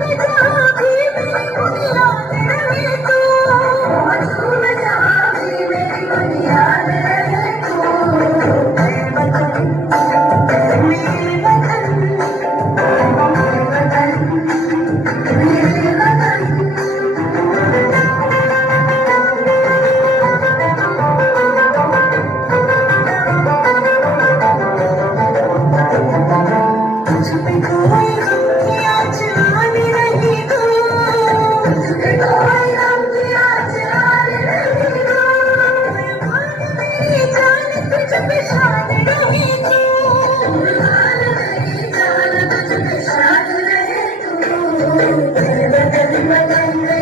जहाँ भी मेरी बुनियाद रहे तू, मजबूर जहाँ भी मेरी बुनियाद रहे तू। मेरे वतन, मेरे वतन, मेरे वतन। तुझ पे कोई गम की आँच आने नहीं दूँ, तुझ पे कोई गम की आँच आने नहीं दूँ। कुर्बान मेरी जान तुझ पे शान रहे तू, कुर्बान मेरी जान तुझ पे शान रहे तू। मेरे वतन, वतन